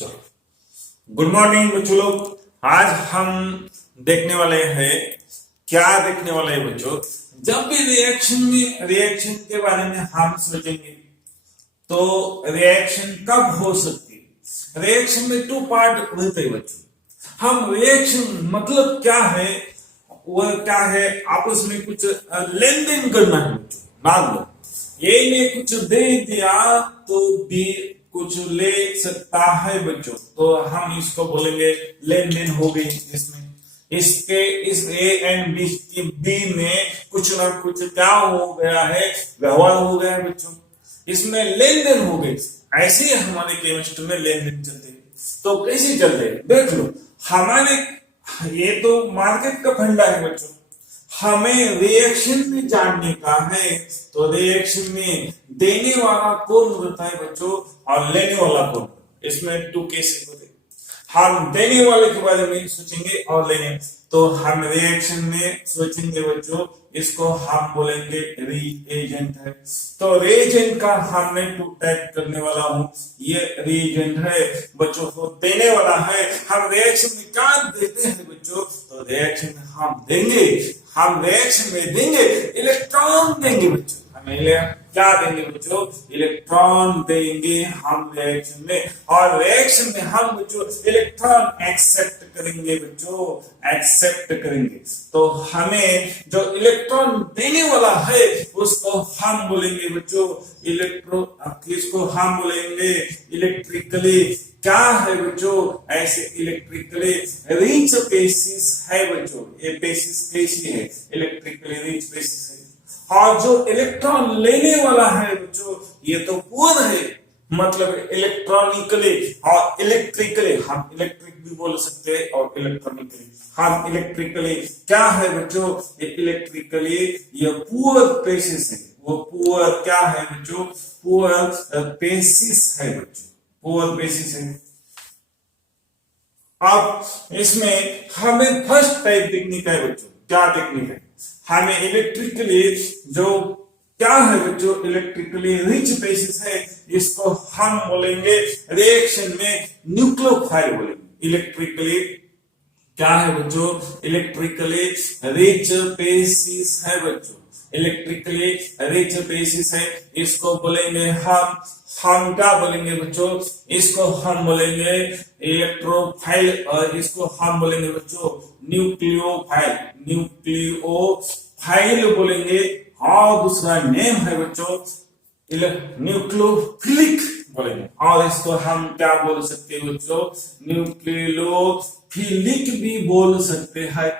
चलो good morning बच्चों लोग। आज हम देखने वाले हैं, क्या देखने वाले हैं बच्चों, जब भी रिएक्शन के बारे में हम सोचेंगे तो रिएक्शन कब हो सकती है। रिएक्शन में टू पार्ट रहते हैं बच्चों। हम रिएक्शन मतलब क्या है, वह क्या है, आपस में कुछ लेन देन करना है बच्चों। मान लो ए ने कुछ दे दिया तो बी कुछ ले सकता है बच्चों, तो हम इसको बोलेंगे लेन देन हो गई। इस ए एंड बी में कुछ ना कुछ क्या हो गया है, व्यवहार हो गया है बच्चों, इसमें लेन देन हो गई। ऐसे ही हमारे केमिस्ट्री में लेन देन चलते हैं। तो कैसे चलते हैं देख लो। हमारे ये तो मार्केट का फंडा है बच्चों, हमें रिएक्शन में जानने का है। तो रिएक्शन में देने वाला कौन होता है बच्चों और लेने वाला कौन। इसमें टू केसेस होते हैं। हम देने वाले के बारे में सोचेंगे और लेने, तो हम रिएक्शन में सोचेंगे बच्चों, इसको हम बोलेंगे रिएजेंट है। तो रिएजेंट का हमने टू टाइप करने वाला हूं। ये रिएजेंट है बच्चों को देने वाला है। हम रिएक्शन में क्या देते हैं बच्चों, तो रिएक्शन में हम रिएक्शन में देंगे इलेक्ट्रॉन देंगे बच्चों। हमें क्या देंगे बच्चों, इलेक्ट्रॉन देंगे हम रिएक्शन में। और रिएक्शन में हम बच्चों इलेक्ट्रॉन एक्सेप्ट करेंगे बच्चों, एक्सेप्ट करेंगे। तो हमें जो इलेक्ट्रॉन देने वाला है उसको हम बोलेंगे बच्चों इसको हम बोलेंगे इलेक्ट्रिकली क्या है बच्चों, ऐसे इलेक्ट्रिकली रिच बेसिस है बच्चों। ये बेसिस कैसी है, इलेक्ट्रिकली रिच बेसिस है। और जो इलेक्ट्रॉन लेने वाला है बच्चों, ये तो पुअर है, मतलब इलेक्ट्रॉनिकली और इलेक्ट्रिकली। हम इलेक्ट्रिक भी बोल सकते हैं और इलेक्ट्रॉनिकली। हम इलेक्ट्रिकली क्या है बच्चों, ये इलेक्ट्रिकली ये पुअर बेसिस है। वो पुअर क्या है बच्चों, पुअर बेसिस है बच्चों, पुअर बेसिस है। अब इसमें हमें फर्स्ट टाइप देखने का है बच्चों। क्या देखने का है, हमें इलेक्ट्रिकली जो क्या है बच्चों, इलेक्ट्रिकली रिच बेसिस है, इसको हम बोलेंगे रिएक्शन में न्यूक्लियोफाइल बोलेंगे। इलेक्ट्रिकली क्या है बच्चों, इलेक्ट्रिकली रिच बेसिस है बच्चों, इलेक्ट्रिकली रिच बेसिस है। इसको बोलेंगे हम क्या बोलेंगे बच्चों, इसको हम बोलेंगे इलेक्ट्रोफाइल और इसको हम बोलेंगे बच्चों न्यूक्लियोफाइल, न्यूक्लियोफाइल बोलेंगे। और दूसरा नेम है बच्चों न्यूक्लियोफिलिक बोलेंगे। और इसको हम क्या बोल सकते हैं बच्चों, न्यूक्लियोफिलिक भी बोल सकते हैं।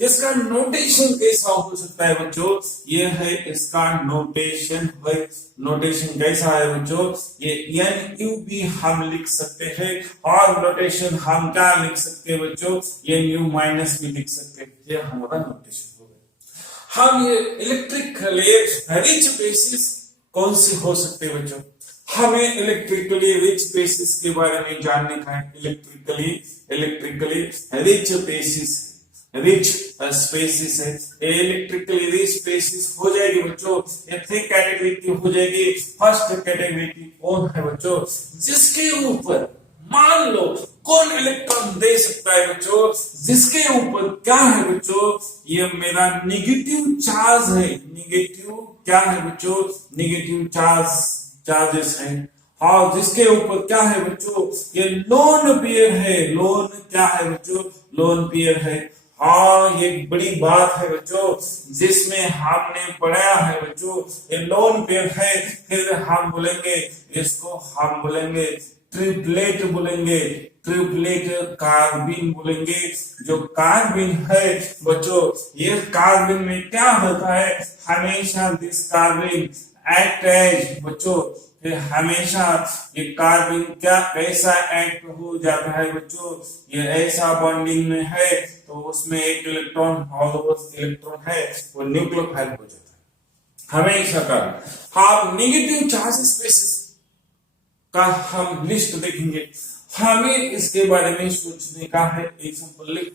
इसका नोटेशन कैसा हो सकता है बच्चों, ये है इसका नोटेशन है। नोटेशन कैसा है बच्चों, ये NU भी हम लिख सकते हैं। और नोटेशन हम क्या लिख सकते हैं बच्चों, NU माइनस भी लिख सकते हैं। ये हमारा नोटेशन हो गया। हम ये इलेक्ट्रिकली रिच बेसिस कौन से हो सकते हैं बच्चों, हमें इलेक्ट्रिकली रिच बेसिस के बारे में जानने का है। Electrically rich basis, rich species है। इलेक्ट्रिकली रिच स्पेसिस हो जाएगी बच्चों, ये थ्री कैटेगरी की हो जाएगी। फर्स्ट कैटेगरी की कौन है बच्चों, जिसके ऊपर मान लो कौन इलेक्ट्रॉन दे सकता है बच्चों, जिसके ऊपर क्या है बच्चों, ये मेरा निगेटिव चार्ज है। निगेटिव क्या है बच्चों, निगेटिव चार्जेस है। और जिसके ऊपर क्या है बच्चों, ये लोन पेयर है। लोन क्या है बच्चों, लोन पेयर है। हाँ, ये बड़ी बात है बच्चों, जिसमें हमने पढ़ा है बच्चों, ये लोन पेयर है। फिर हम बोलेंगे इसको, हम बोलेंगे ट्रिपलेट बोलेंगे, ट्रिपलेट कार्बिन बोलेंगे। जो कार्बिन है बच्चों, ये कार्बिन में क्या होता है, हमेशा दिस कार्बिन एक्ट एज बच्चों, हमेशा ये कार्बिन क्या कैसा एक्ट हो जाता है बच्चों, ये ऐसा बॉन्डिंग में है तो उसमें एक इलेक्ट्रॉन इलेक्ट्रॉन है वो न्यूक्लियोफाइल हो जाता है हमेशा का। हम नेगेटिव चार्ज स्पेसिस का हम लिस्ट देखेंगे। हमें इसके बारे में सोचने का है। एग्जांपल लिख,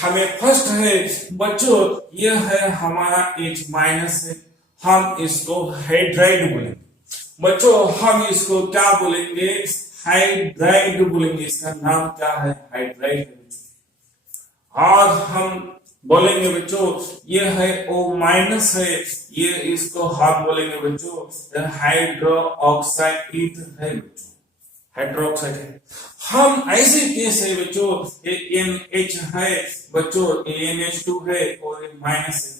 हमें फर्स्ट है बच्चों, यह है हमारा H माइनस है। हम इसको हाइड्राइड बोलेंगे बच्चों। हम इसको क्या बोलेंगे, हाइड्राइड बोलेंगे, इसका नाम क्या है, हाइड्राइड है बच्चों। और हम बोलेंगे बच्चों ये है O माइनस है, ये इसको हम बोलेंगे बच्चों हाइड्रो ऑक्साइड है बच्चों, हाइड्रोक्साइड है। हम ऐसे केस है बच्चों ये NH है बच्चों, NH2 है और ये माइनस है,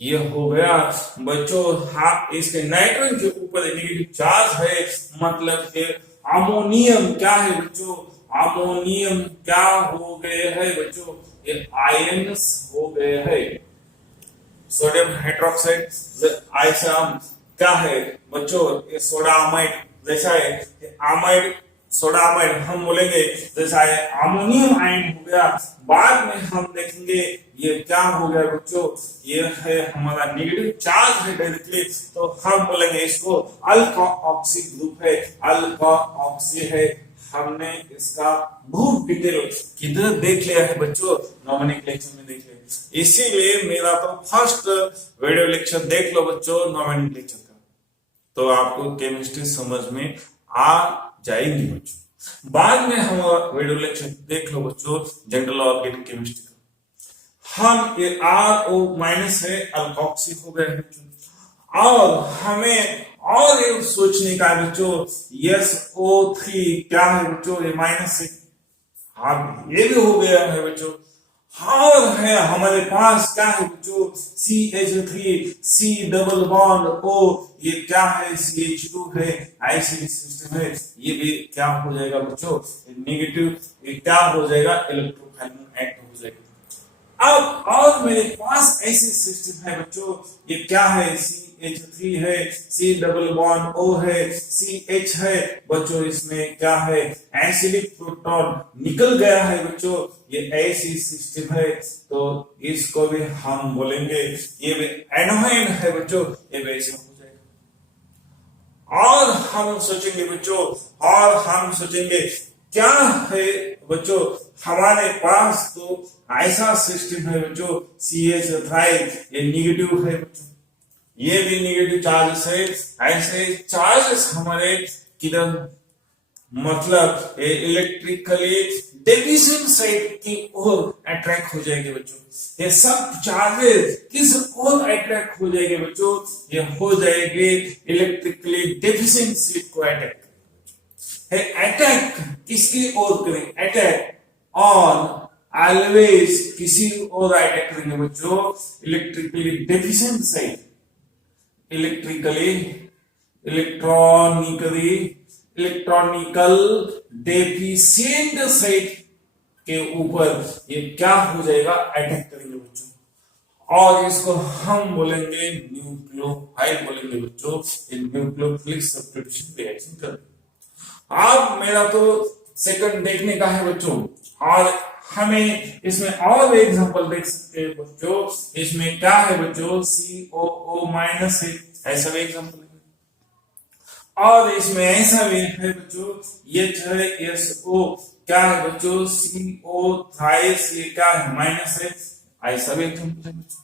ये हो गया बच्चों। हाँ इसके नाइट्रोजन के ऊपर नेगेटिव चार्ज है, मतलब कि अमोनियम क्या है बच्चों, अमोनियम क्या हो गए है बच्चों, ये आयन्स हो गए है। सोडियम हाइड्रोक्साइड ऐसा क्या है बच्चों, ये सोडा अमाइड जैसा है, अमाइड सोडा अमाइड हम बोलेंगे जैसा है अमोनियम आयन हो गया। बाद में हम देखेंगे ये क्या हो गया बच्चों, ये है हमारा नेगेटिव चार्ज है डायरेक्टली, तो हम बोलेंगे इसको अल्का ऑक्सी ग्रुप है, अल्का ऑक्सी है। हमने इसका बहुत डिटेल किधर देख लिया है बच्चों, नॉमेनक्लेचर में देख लिया, इसीलिए मेरा तो फर्स्ट वीडियो लेक्चर देख लो बच्चों नॉमेनक्लेचर का, तो आपको केमिस्ट्री समझ में आ जाएगी बच्चों। बाद में हम वीडियो लेक्चर देख लो बच्चों जनरल ऑर्गेनिक केमिस्ट्री का। हम ये RO माइनस है, अल्कोक्सी हो गए बच्चों। और हमें और एक सोचने का बच्चों SO3 क्या है बच्चों, ये माइनस है, हाँ ये भी हो गया है बच्चों। और है हमारे पास क्या है बच्चों CH3 C double bond O, ये क्या है CH2 है, आइसिलिक सिस्टम है, ये भी क्या हो जाएगा बच्चों नेगेटिव, ये क्या हो जाएगा इलेक्ट्रोफाइलिक एक्ट हो जाएगा। अब और मेरे पास ऐसे सिस्टम है बच्चों, ये क्या है CH3 है, C डबल बॉन्ड O है, CH है बच्चों, इसमें क्या है एसिडिक प्रोटॉन निकल गया है बच्चों, ये ऐसी सिस्टम है, तो इसको भी हम बोलेंगे ये भी एनोहाइन है बच्चों, ये वैसे हो जाएगा। और हम सोचेंगे बच्चों, और हम सोचेंगे क्या है बच्चों, हमारे पास तो ऐसा सिस्टम है बच्चों CH3 ये नेगेटिव है बच्चों, ये भी नेगेटिव चार्जेस है। ऐसे चार्जेस हमारे किधर, मतलब इलेक्ट्रिकली डेफिशिएंट साइड की ओर अट्रैक्ट हो जाएंगे बच्चों। ये सब चार्जेस किस ओर अट्रैक्ट हो जाएंगे बच्चों, ये हो जाएंगे इलेक्ट्रिकली डेफिशिएंट साइड को अटैक। अटैक किसकी ओर करें, अटैक ऑन ऑलवेज किसी और अटैक करेंगे बच्चों electrically deficient side, electronical deficient side के ऊपर ये क्या हो जाएगा अटैक करेंगे बच्चों, और इसको हम बोलेंगे न्यूक्लियोफाइल बोलेंगे बच्चों, न्यूक्लियोफिलिक सब्स्टिट्यूशन रिएक्शन कर। अब मेरा तो सेकंड देखने का है बच्चों, और हमें इसमें और एग्जांपल देख सकते हैं बच्चों, इसमें क्या है बच्चों COO माइनस है, ऐसा भी एग्जांपल है। और इसमें ऐसा भी है बच्चों HSO क्या है बच्चों CO थ्राइस, ये क्या है माइनस है, ऐसा भी एग्जांपल है बच्चों।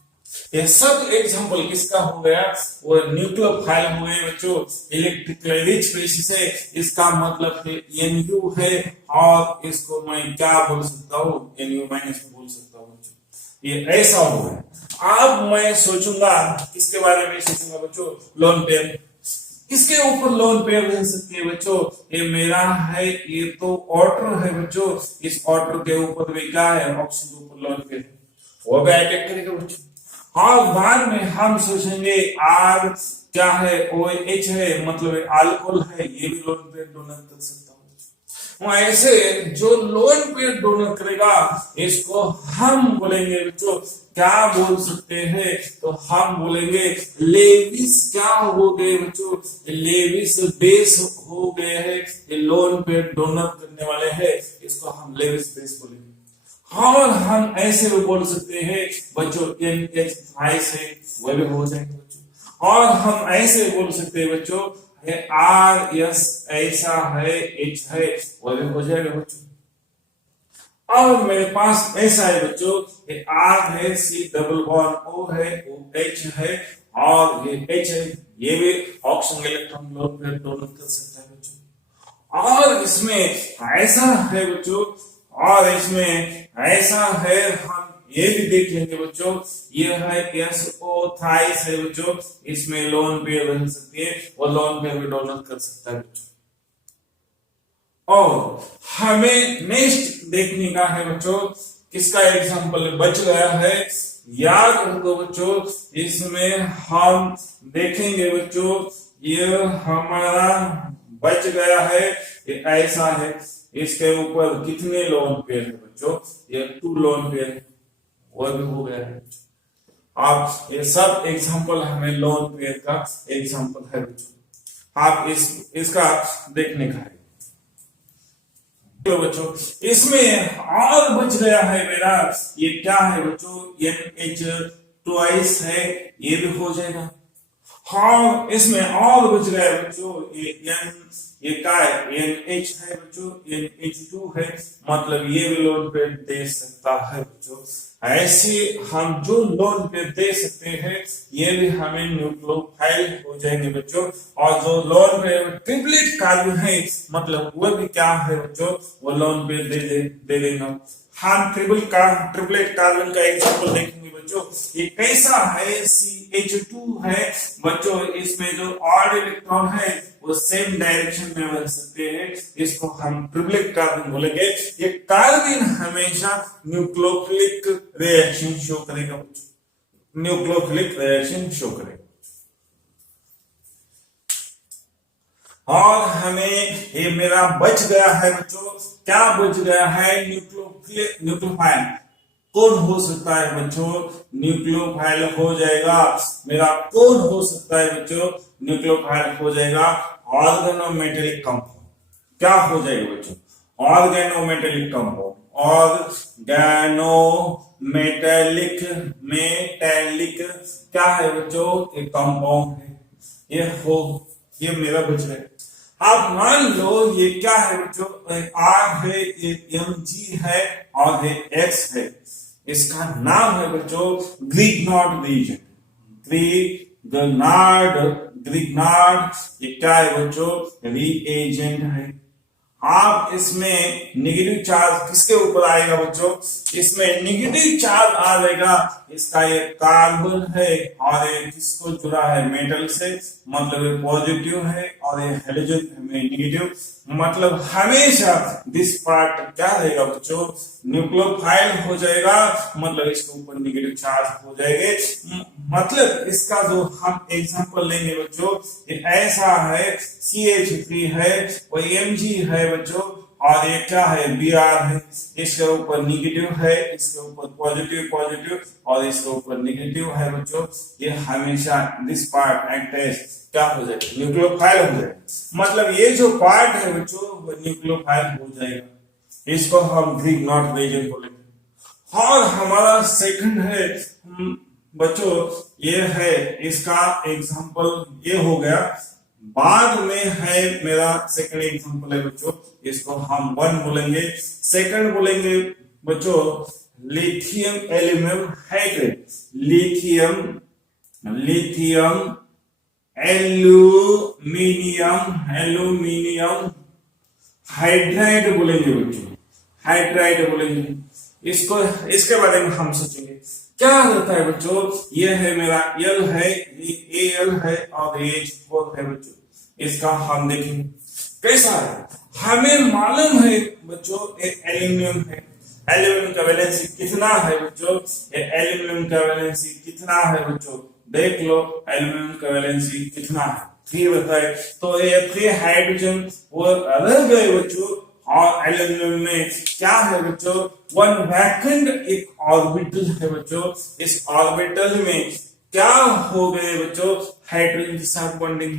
ये सब एग्जांपल किसका हो गया, वो न्यूक्लियोफाइल हो गए बच्चों, इलेक्ट्रिकली रिच स्पीशीज है, इसका मतलब है Nu है, और इसको मैं क्या बोल सकता हूँ Nu माइनस बोल सकता हूँ बच्चों, ये ऐसा हो गया। अब मैं सोचूंगा किसके बारे में सोचूंगा बच्चों, लोन पेयर, किसके ऊपर लोन पेयर रह सकती है बच्चों, ये मेरा है, ये तो ऑर्डर है बच्चों, इस ऑर्डर के ऊपर भी क्या है ऑक्सीजन के ऊपर लोन पेयर वो भी अटैक करेगा बच्चों। और बाद में हम सोचेंगे R क्या है OH है, मतलब अल्कोहल है, ये भी लोन पेयर डोनर कर सकता हूँ। ऐसे जो लोन पेयर डोनर करेगा इसको हम बोलेंगे बच्चों क्या बोल सकते हैं, तो हम बोलेंगे लेविस क्या हो गए बच्चों, लेविस बेस हो गए हैं, ये लोन पेयर डोनर करने वाले हैं, इसको हम लेविस बेस बोलेंगे। और हम ऐसे भी बोल सकते हैं बच्चों NH से वह भी हो जाएंगे बच्चों, और हम ऐसे बोल सकते हैं बच्चों RS ऐसा है H है वह भी हो जाएगा बच्चों। और मेरे पास ऐसा है बच्चों R है C डबल बॉन्ड O है OH है, और ये H है, ये भी oxygen electron lone pair donor कर सकता है बच्चों। और इसमें ऐसा है बच्चों, और इसमें ऐसा है, हम ये भी देख लेंगे बच्चों, ये है SO थाइस है बच्चों, इसमें लोन पेयर बन सकती है और लोन पेयर भी डोनर कर सकता है बच्चों। और हमें नेक्स्ट देखने का है बच्चों, किसका एग्जांपल बच गया है, याद रखो बच्चों, इसमें हम देखेंगे बच्चों, ये हमारा बच गया है, ये ऐसा है, इसके ऊपर कितने लोन पेयर है बच्चों, ये 2 लोन पेयर, वो भी हो गया है। आप ये सब एग्जांपल हमें लोन पेयर का एग्जांपल है बच्चों, आप इसका देखने का है। तो बच्चों इसमें और बच गया है मेरा, ये क्या है बच्चों, NH ट्वाइस है, ये भी हो जाएगा। हाँ, इसमें और बच गया बच्चों, ये क्या है, NH है बच्चों, NH2 है, मतलब ये भी लोन पे दे सकता है बच्चों। ऐसे हम जो लोन पे दे सकते हैं, ये भी हमें न्यूक्लियोफाइल हो जाएंगे बच्चों। और जो लोन पे ट्रिपलेट कार्बन है, मतलब वो भी क्या है बच्चों, वो लोन पे दे देना। हम ट्रिपलेट कार्बन का एग्जांपल देखेंगे बच्चों, ये कैसा है, CH2 है बच्चों, इसमें जो ऑड इलेक्ट्रॉन है वो सेम डायरेक्शन में बन सकते हैं, इसको हम ट्रिपलेट कार्बन बोलेंगे। ये कार्बन हमेशा न्यूक्लियोफिलिक रिएक्शन शो करेगा, न्यूक्लियोफिलिक रिएक्शन शो करेगा। और हमें ये मेरा बच गया है बच्चों, क्या बच गया है, न्यूक्लियोफाइल कौन हो सकता है बच्चों, न्यूक्लियोफाइल हो जाएगा मेरा, कौन हो सकता है बच्चों, न्यूक्लियोफाइल हो जाएगा ऑर्गेनोमेटेलिक कंपाउंड। क्या हो जाएगा बच्चों, ऑर्गेनोमेटेलिक कंपाउंड, ऑर्गेनोमेटेलिक क्या है बच्चों, एक कंपाउंड है, ये मेरा बच रहा है। आप मान लो ये क्या है बच्चों, R है, ये Mg है और ये X है, इसका नाम है बच्चों ग्रिग्नार्ड रिएजेंट, ग्रिग्नार्ड, ये क्या है बच्चों, रिएजेंट है। आप इसमें नेगेटिव चार्ज किसके ऊपर आएगा बच्चों, इसमें नेगेटिव चार्ज आ जाएगा, इसका ये कार्बन है और ये किसको जुड़ा है, मेटल से, मतलब ये पॉजिटिव है और ये हाइड्रोजन में नेगेटिव, मतलब हमेशा दिस पार्ट क्या रहेगा बच्चों, न्यूक्लियोफाइल हो जाएगा, मतलब इसके ऊपर नेगेटिव चार्ज हो जाएंगे। मतलब इसका जो हम एग्जांपल लेंगे बच्चों, ये ऐसा है, CH3 है, वो Mg है बच्चों, और ये क्या है, Br है, इसके ऊपर नेगेटिव है, इसके ऊपर पॉजिटिव और इसके ऊपर नेगेटिव है बच्चों। ये हमेशा दिस पार्ट एक्ट एज क्या हो जाएगा, न्यूक्लियोफाइल हो जाएगा, मतलब ये जो पार्ट है बच्चों वो न्यूक्लियोफाइल हो जाएगा, इसको हम ग्रिग्नार्ड रिएजेंट बोलेंगे। और हमारा सेकंड है बच्चों, ये है, इसका एग्जांपल ये हो गया, बाद में है मेरा सेकंड एग्जांपल है बच्चों, इसको हम 1 बोलेंगे। सेकंड बोलेंगे बच्चों lithium aluminium hydrate, lithium aluminium hydride बोलेंगे बच्चों, हाइड्राइड बोलेंगे इसको। इसके बारे में हम सोचेंगे क्या होता है बच्चों, ये है मेरा L है, ये Al है और ये H4 है बच्चों, इसका हम देखेंगे कैसा है। हमें मालूम है बच्चों ये एल्यूमिनियम है, एल्यूमिनियम का वैलेंसी कितना है बच्चों, ये एल्यूमिनियम का वैलेंसी कितना है बच्चों, देख लो एल्यूमिनियम का वैलेंसी कितना है, 3 बताए, तो ये 3 हाइड्रोजन वो रह गए बच्चों, और एल्यूमिनियम में क्या है बच्चों, 1 वैकेंट एक ऑर्बिटल है बच्चों, इस ऑर्बिटल में क्या हो गए बच्चों, हाइड्रोजन के साथ बॉन्डिंग,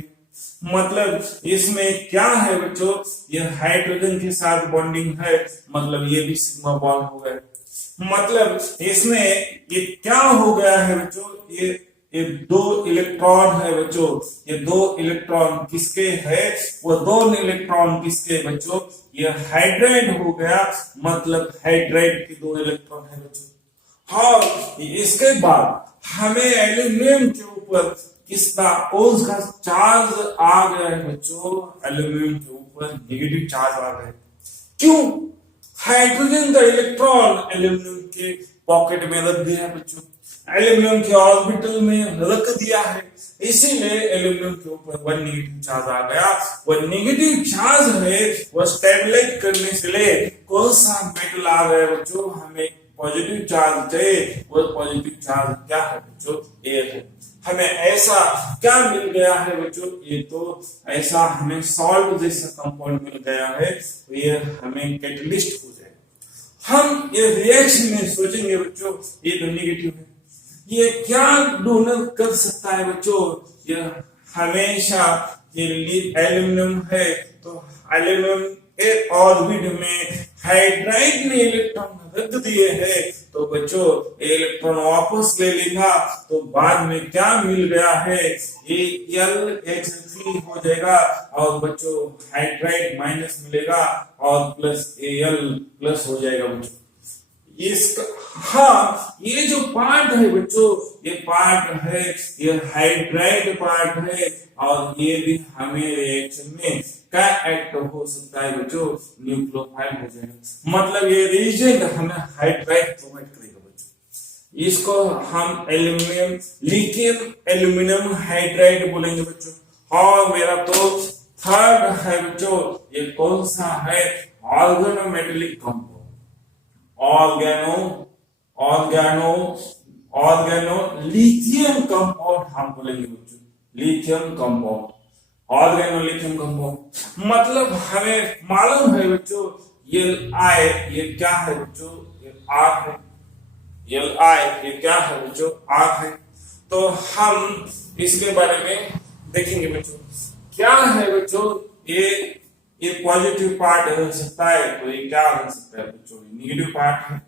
मतलब इसमें क्या है बच्चों, ये हाइड्रोजन के साथ बॉन्डिंग है, मतलब ये भी सिग्मा बॉन्ड हो गया, मतलब इसमें ये क्या हो गया है बच्चों, ये 2 इलेक्ट्रॉन है बच्चों, ये 2 इलेक्ट्रॉन किसके है, वो 2 इलेक्ट्रॉन किसके बच्चों, ये हाइड्राइड हो गया, मतलब हाइड्राइड के 2 इलेक्ट्रॉन है बच्चों। हाँ, इसके बाद हमें एल्यूमिनियम के ऊपर किसका कौन सा चार्ज आ गया है बच्चों, एल्यूमिनियम के ऊपर नेगेटिव चार्ज आ गया है। क्यों? हाइड्रोजन का इलेक्ट्रॉन एल्यूमिनियम के पॉकेट में रख दिया है बच्चों, एल्यूमिनियम के ऑर्बिटल में रख दिया है, इसीलिए एल्यूमिनियम के ऊपर वन नेगेटिव चार्ज आ गया। वो नेगेटिव चार्ज है वो स्टेबलाइज करने के लिए कौन सा मेटल आ गया बच्चों, हमें पॉजिटिव चार्ज चाहिए। वो पॉजिटिव चार्ज क्या है बच्चों, एयर है। हमें ऐसा क्या मिल गया है बच्चों, ये तो ऐसा हमें सॉल्ट जैसा कंपाउंड मिल गया है, तो ये हमें कैटलिस्ट हो जाएगा। हम ये रिएक्शन में सोचेंगे बच्चों, ये तो नेगेटिव है, ये क्या डोनर कर सकता है बच्चों, ये हमेशा ये एल्यूमिनियम है, तो एल्यूमिनियम के ऑर्बिट में हाइड्राइड ने इलेक्ट्रॉन रख दिए हैं, तो बच्चों इलेक्ट्रॉन वापस ले लेगा, तो बाद में क्या मिल गया है, ये LH3 हो जाएगा, और बच्चों हाइड्राइड माइनस मिलेगा और प्लस Al प्लस हो जाएगा बच्चों। इसका हाँ, ये जो पार्ट है बच्चों, ये पार्ट है, ये हाइड्राइड पार्ट है, और ये भी हमें रिएक्शन में क्या एक्ट हो सकता है बच्चों, न्यूक्लियोफाइल हो जाएगा। मतलब ये रीजन हमें हाइड्राइड प्रोवाइड करेगा बच्चों। इसको हम एल्यूमिनियम, लिथियम एल्यूमिनियम हाइड्राइड बोलेंगे बच्चों। और मेरा तो थर्ड है बच्चों, ये कौन सा है, organometallic compound, organo lithium compound हम बोलेंगे बच्चों, lithium compound, organo lithium compound. मतलब हमें मालूम है बच्चों, Li ये क्या है बच्चों, ये आग है, Li ये क्या है बच्चों, आग है। तो हम इसके बारे में देखेंगे बच्चों, क्या है बच्चों, ये पॉजिटिव पार्ट हो सकता है, तो ये क्या हो सकता है बच्चों, नेगेटिव पार्ट है।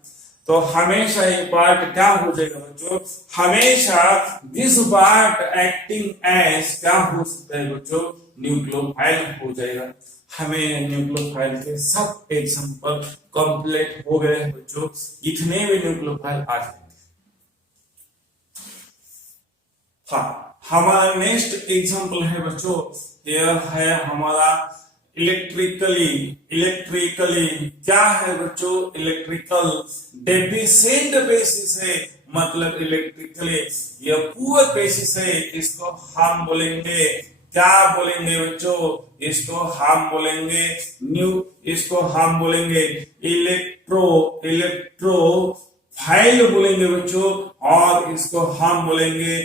तो हमेशा ये पार्ट क्या हो जाएगा बच्चों, हमेशा दिस पार्ट एक्टिंग एज क्या हो सकता है बच्चों, न्यूक्लियोफाइल हो जाएगा। हमें न्यूक्लियोफाइल के सब एग्जांपल कंप्लीट हो गए बच्चों, इतने भी न्यूक्लियोफाइल आ जाएंगे। हाँ, हमारा नेक्स्ट एग्जांपल है बच्चों, यह है हमारा इलेक्ट्रिकली क्या है बच्चों, इलेक्ट्रिकल डेफिशिएंट बेसिस है, मतलब इलेक्ट्रिकली यह पुअर बेसिस है। इसको हम बोलेंगे, क्या बोलेंगे बच्चों, इसको हम बोलेंगे इलेक्ट्रोफाइल बोलेंगे बच्चों, और इसको हम बोलेंगे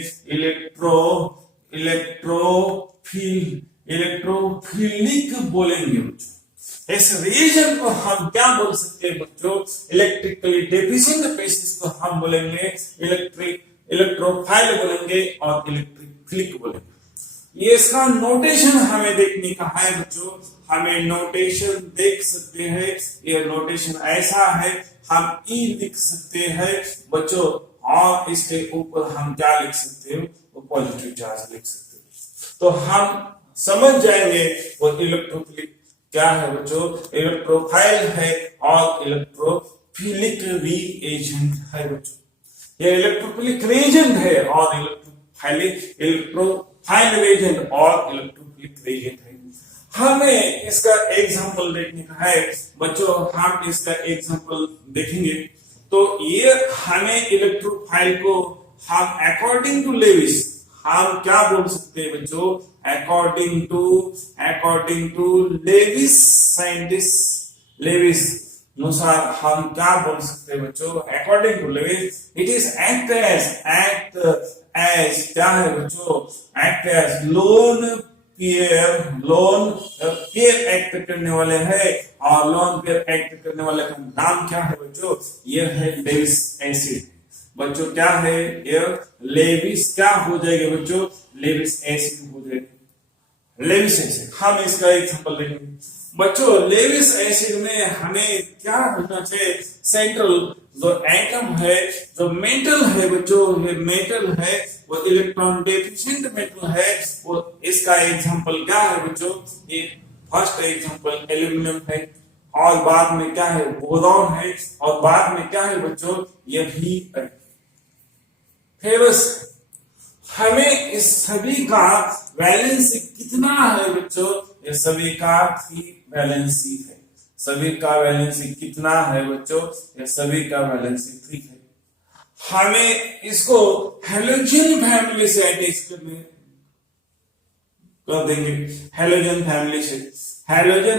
इलेक्ट्रोफिलिक बोलेंगे बच्चों। इस रीजन को हम क्या बोल सकते हैं बच्चों, इलेक्ट्रिकली डेफिशिएंट बेसिस को हम बोलेंगे इलेक्ट्रोफाइल बोलेंगे और इलेक्ट्रोफिलिक बोलेंगे। ये इसका नोटेशन हमें देखने का है बच्चों, हमें नोटेशन देख सकते हैं। ये नोटेशन ऐसा है, हम ई लिख सकते हैं बच्चों, और इसके ऊपर हम क्या लिख सकते हैं, वो पॉजिटिव चार्ज लिख सकते हैं। तो हम समझ जाएंगे वो इलेक्ट्रोफिलिक क्या है बच्चों, इलेक्ट्रोफाइल है और इलेक्ट्रोफिलिक रीएजेंट है बच्चों। ये इलेक्ट्रोफिलिक रीएजेंट है और इलेक्ट्रोफाइल रीएजेंट और इलेक्ट्रोफिलिक रीएजेंट है। हमें इसका एग्जांपल देखने का है बच्चों, हम इसका एग्जांपल देखेंगे। तो ये हमें इलेक्ट्रोफाइल को हम अकॉर्डिंग टू लेविस हम क्या बोल सकते हैं बच्चों, according to Lewis scientist Lewis अनुसार हम क्या बोल सकते हैं बच्चों, according to Lewis it is act as क्या है बच्चों, act as lone pair act करने वाले हैं, और लोन पेयर एक्ट करने वाले का नाम क्या है बच्चों, यह है लेविस एसिड बच्चों। क्या है ये, लेविस क्या हो जाएगा बच्चों, लेविस एसिड हो जाएगा, लेविस एसिड। हम इसका एग्जांपल देखेंगे बच्चों। लेविस एसिड में हमें क्या होना चाहिए, सेंट्रल जो एटम है, जो मेटल है बच्चों, ये मेटल है, वो इलेक्ट्रॉन डेफिशिएंट मेटल है। वो इसका एग्जांपल क्या है बच्चों, ये फर्स्ट एग्जांपल एल्यूमिनियम है, और बाद में क्या है, बोरॉन है, और बाद में क्या है बच्चों, यही फेरस। हमें इस सभी का वैलेंसी कितना है बच्चों? ये सभी का 3 वैलेंसी है। सभी का वैलेंसी कितना है बच्चों? ये सभी का वैलेंसी 3 है। हमें इसको हेलोजन फैमिली से अटैच कर देंगे। हेलोजन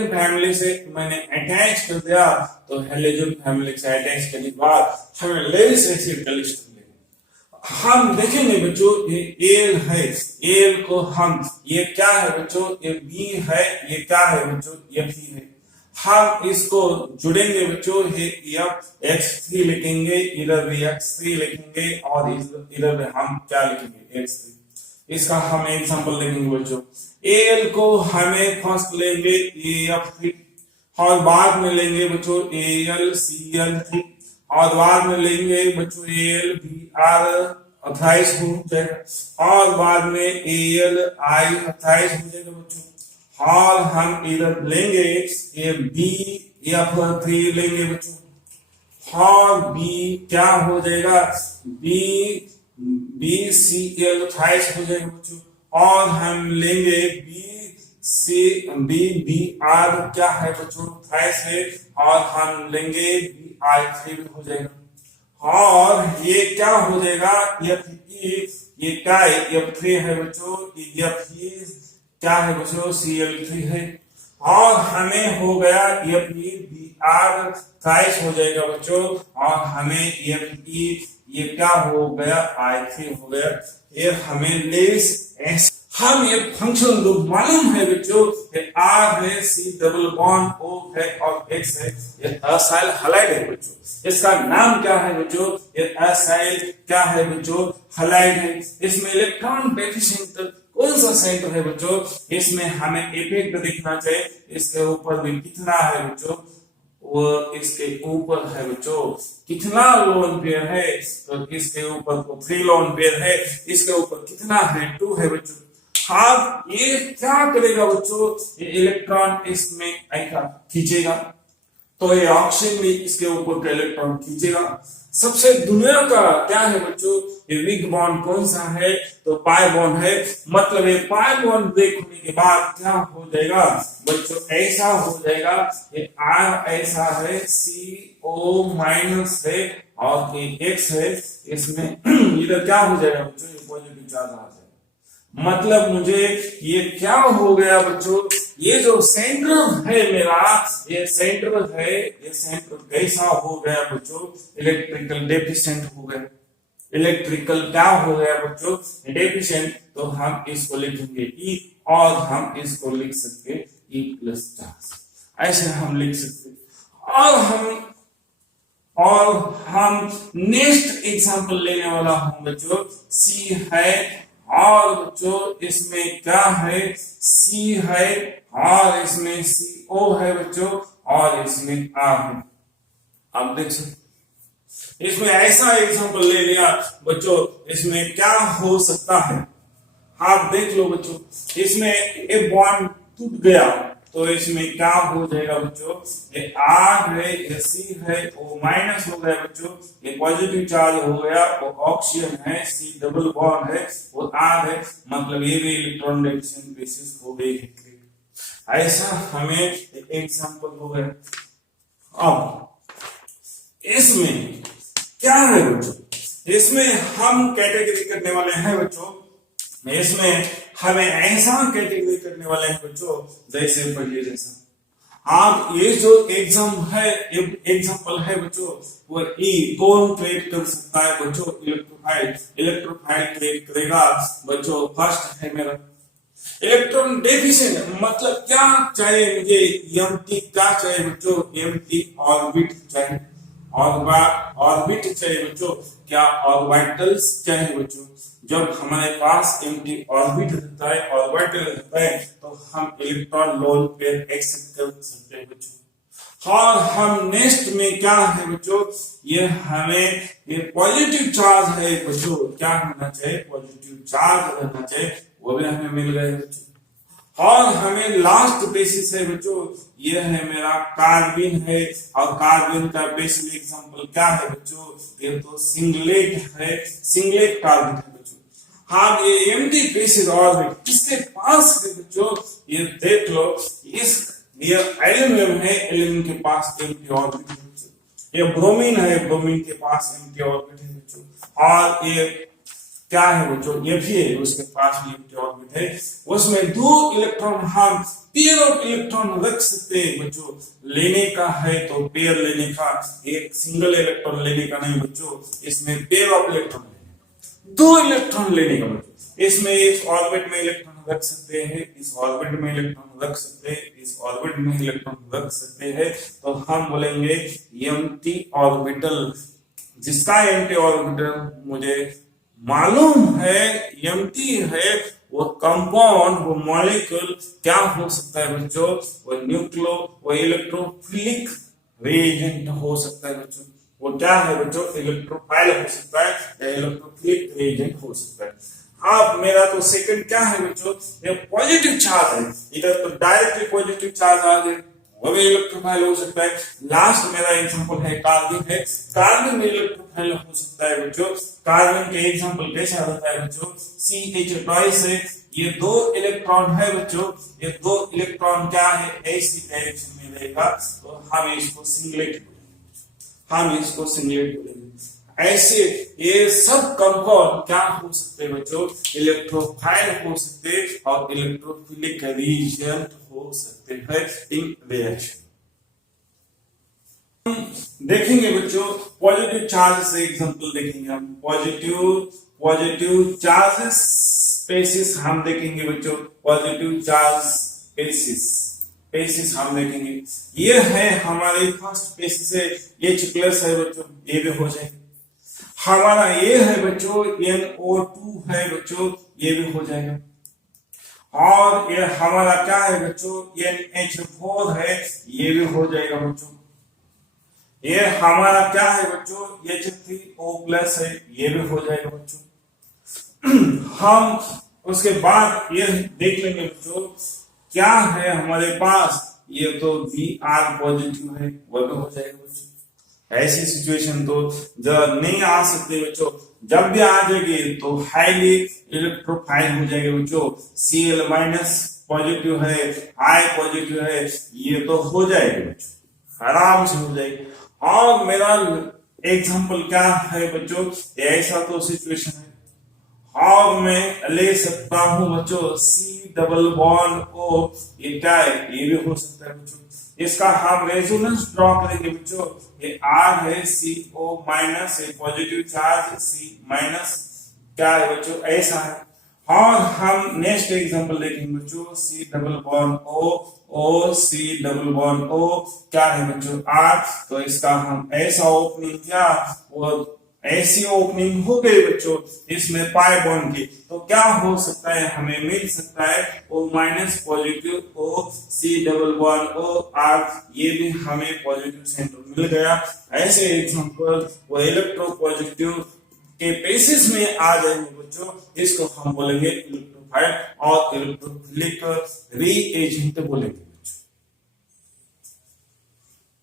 फैमिली से मैंने अटैच कर दिया, तो हेलोजन फैमिली से अटैच करने के बाद हमें लेविस एसिड का लिस्ट मिलेगा। हम देखेंगे बच्चों, ये एल है, एल को हम, ये क्या है बच्चों? ये बी है, ये क्या है बच्चों? ये पी है। हम इसको जुड़ेंगे बच्चों, ये X3 लिखेंगे, इधर भी X3 लिखेंगे और इधर भी हम क्या लिखेंगे? X3। इसका हम एग्जांपल लेंगे बच्चों। एल को हमें फर्स्ट लेंगे AF3 और बाद में लेंगे बच्चों AlCl3 और बाद में लेंगे बच्चों AlBr 28 हो जाएगा और बाद में AlI 28 हो जाएगा बच्चों। और हम इधर लेंगे ये BF3 लेंगे बच्चों और B क्या हो जाएगा? BCl 28 हो जाएगा बच्चों और हम लेंगे BBr क्या है बच्चों? 28 है और हम लेंगे BI3 हो जाएगा और ये क्या हो जाएगा? ये क्या है? F3 है बच्चों, Fe क्या है बच्चों? Cl3 है और हमें हो गया FeBr 28 हो जाएगा बच्चों और हमें Fe ये क्या हो गया? I3 हो गया। ये हमें लेस एस, हम ये फंक्शन ग्रुप मालूम है बच्चों, ये R है, C डबल बॉन्ड O है और X है। ये असाइल हैलाइड है बच्चों। इसका नाम क्या है बच्चों? ये असाइल क्या है बच्चों? हैलाइड है। इसमें इलेक्ट्रॉन डेफिशिएंट कौन सा सेंटर है बच्चों? इसमें हमें इफेक्ट दिखना चाहिए। इसके ऊपर भी कितना है बच्चों? वो इसके ऊपर है बच्चों कितना लोन पेयर है? तो इसके ऊपर तो 3 लोन पेयर है। इसके ऊपर कितना है? 2 है बच्चों। हाँ, ये क्या करेगा बच्चों? ये इलेक्ट्रॉन इसमें ऐसा खींचेगा, तो ये ऑक्सीजन भी इसके ऊपर का इलेक्ट्रॉन खींचेगा। सबसे दुनिया का क्या है बच्चों? ये वीक बॉन्ड कौन सा है? तो पाई बॉन्ड है। मतलब ये पाई बॉन्ड ब्रेक होने के बाद क्या हो जाएगा बच्चों? ऐसा हो जाएगा, ये R ऐसा है, CO माइनस है और ये X है। इसमें इधर क्या हो जाएगा बच्चों? ये पॉजिटिव चार्ज आ जाएगा। मतलब मुझे ये क्या हो गया बच्चों? ये जो सेंटर है मेरा, ये सेंटर है, ये सेंटर कैसा हो गया बच्चों? इलेक्ट्रिकल डेफिशिएंट हो गया। इलेक्ट्रिकल क्या हो गया बच्चों? डेफिशिएंट। तो हम इसको लिखेंगे E और हम इसको लिख सकते E प्लस चार्ज, ऐसे हम लिख सकते। और हम नेक्स्ट एग्जांपल लेने वाला हूं बच्चों, C है और बच्चों इसमें क्या है? C है और इसमें CO है बच्चों और इसमें R है। आप देख सकते इसमें ऐसा एग्जांपल ले लिया बच्चों, इसमें क्या हो सकता है? आप देख लो बच्चों, इसमें एक बॉन्ड टूट गया तो इसमें क्या हो जाएगा बच्चों? ये R है, ये C है, O माइनस हो गया बच्चों, ये पॉजिटिव चार्ज हो गया, वो ऑक्सीजन है, C डबल बॉन्ड है, वो R है। मतलब ये भी इलेक्ट्रॉन डेफिशिएंट बेसिस हो गई है। ऐसा हमें एग्जांपल हो गया। अब इसमें क्या है बच्चों? इसमें हम कैटेगरी करने वाले हैं बच्चों, इसमें हमें ऐसा कैटेगरी करने वाले हैं बच्चों जैसे पहले जैसा। आप ये जो एग्जांपल है बच्चों, वो E कौन क्रिएट कर सकता है बच्चों? इलेक्ट्रोफाइल क्रिएट करेगा बच्चों। फर्स्ट है मेरा इलेक्ट्रॉन डेफिशिएंट, मतलब क्या चाहिए मुझे? एम्प्टी क्या चाहिए बच्चों? एम्प्टी ऑर्बिट चाहिए, ऑर्बिट चाहिए बच्चों। क्या ऑर्बिटल्स चाहिए बच्चों? जब हमारे पास एम्प्टी ऑर्बिट रहता है, ऑर्बिटल रहता है, तो हम इलेक्ट्रॉन लोन पेयर एक्सेप्ट कर सकते हैं बच्चों। और हम नेक्स्ट में क्या है बच्चों? ये हमें ये पॉजिटिव चार्ज है बच्चों, क्या होना चाहिए? पॉजिटिव चार्ज रहना चाहिए, वो भी हमें मिल गए बच्चों। और हमें लास्ट बेसिस है बच्चों, ये है मेरा कार्बिन है और कार्बिन का बेसिक एग्जांपल क्या है बच्चों? ये तो सिंगलेट है, सिंगलेट कार्बिन है बच्चों। हाँ, ये एम्प्टी बेसिस ऑर्बिट किसके पास है बच्चों? ये देख लो, इस ये एल्यूमिनियम है, एल्यूमिनियम के पास एम्प्टी ऑर्बिट है बच्चों। ये ब्रोमीन है, ब्रोमीन के पास एम्प्टी ऑर्बिट है बच्चों। और ये क्या है बच्चों? ये भी है, उसके पास भी एम्प्टी ऑर्बिट है। उसमें 2 इलेक्ट्रॉन हम पेयर ऑफ इलेक्ट्रॉन रख सकते हैं बच्चों। लेने का है तो पेयर लेने का, एक सिंगल इलेक्ट्रॉन लेने का नहीं बच्चों। इसमें पेयर ऑफ इलेक्ट्रॉन 2 इलेक्ट्रॉन लेने का बच्चों। इसमें इस ऑर्बिट में इलेक्ट्रॉन रख सकते हैं, इस ऑर्बिट में इलेक्ट्रॉन रख सकते हैं, इस ऑर्बिट में इलेक्ट्रॉन रख सकते हैं। तो हम बोलेंगे एम्प्टी ऑर्बिटल। जिसका एम्प्टी ऑर्बिटल मुझे मालूम है, एम्प्टी है, वो कंपाउंड, वो मॉलिक्यूल क्या हो सकता है बच्चों? वो इलेक्ट्रोफिलिक रिएजेंट हो सकता है बच्चों। वो क्या है बच्चों? इलेक्ट्रोफाइल हो सकता है या इलेक्ट्रोफिलिक रिएजेंट हो सकता है। अब मेरा तो सेकंड क्या है बच्चों? ये पॉजिटिव चार्ज है, इधर तो डायरेक्टली पॉजिटिव चार्ज आ गए, वो भी इलेक्ट्रोफाइल हो सकता है। लास्ट मेरा एग्जांपल है कार्बन है, कार्बन में इलेक्ट्रोफाइल हो सकता है बच्चों। कार्बन के एग्जांपल कैसे आता है बच्चों? CH ट्वाइस है, ये 2 इलेक्ट्रॉन है बच्चों। ये 2 इलेक्ट्रॉन क्या है? ऐसी डायरेक्शन में रहेगा, तो हम इसको सिंगलेट बोलेंगे। ऐसे ये सब कंपाउंड क्या हो सकते हैं बच्चों? इलेक्ट्रोफाइल हो सकते हैं और इलेक्ट्रोफिलिक रिएजेंट हो सकते हैं इन रिएक्शन। देखेंगे बच्चों पॉजिटिव चार्ज से एग्जांपल देखेंगे हम। पॉजिटिव चार्ज स्पेसिस हम देखेंगे बच्चों। पॉजिटिव चार्ज स्पेसिस हम देखेंगे। ये है हमारी फर्स्ट स्पेसिस है, H प्लस है बच्चों, ये भी हो जाएगा। हमारा ये है बच्चों NO2 है बच्चों, ये भी हो जाएगा। और ये हमारा क्या है बच्चों? NH4 है, ये भी हो जाएगा बच्चों। ये हमारा क्या है बच्चों? H3O प्लस है, ये भी हो जाएगा बच्चों। हम उसके बाद ये देख लेंगे बच्चों क्या है हमारे पास। ये तो Br पॉजिटिव है, वो भी हो जाएगा बच्चों। ऐसी सिचुएशन तो जब नहीं आ सकते बच्चों, जब भी आ जाएगी तो हाईली इलेक्ट्रोफाइल हो जाएगा बच्चों। Cl माइनस पॉजिटिव है, I पॉजिटिव है, ये तो हो जाएगा बच्चों, आराम से हो जाएगी। और मेरा एग्जांपल क्या है बच्चों? ऐसा तो सिचुएशन है, और मैं ले सकता हूं बच्चों C डबल बॉन्ड O, ये क्या है? ये भी हो सकता है बच्चों। इसका हम रेजोनेंस ड्रॉ करेंगे बच्चों। ये R है, CO माइनस, ये पॉजिटिव चार्ज C माइनस, क्या है बच्चों? ऐसा है। और हम नेक्स्ट एग्जांपल देखेंगे बच्चों। C double bond O C double bond O, क्या है बच्चों? R। तो इसका हम ऐसा ओपनिंग किया, वो ऐसी ओपनिंग हो गई बच्चों इसमें पाई बॉन्ड की। तो क्या हो सकता है? हमें मिल सकता है O minus positive O C double bond O R, ये भी हमें पॉजिटिव सेंटर मिल गया। ऐसे एग्जांपल वो इलेक्ट्रो पॉजिटिव के बेसिस में आ जाएंगे बच्चों। इसको हम बोलेंगे इलेक्ट्रोफाइल और इलेक्ट्रोफिलिक रिएजेंट बोलेंगे।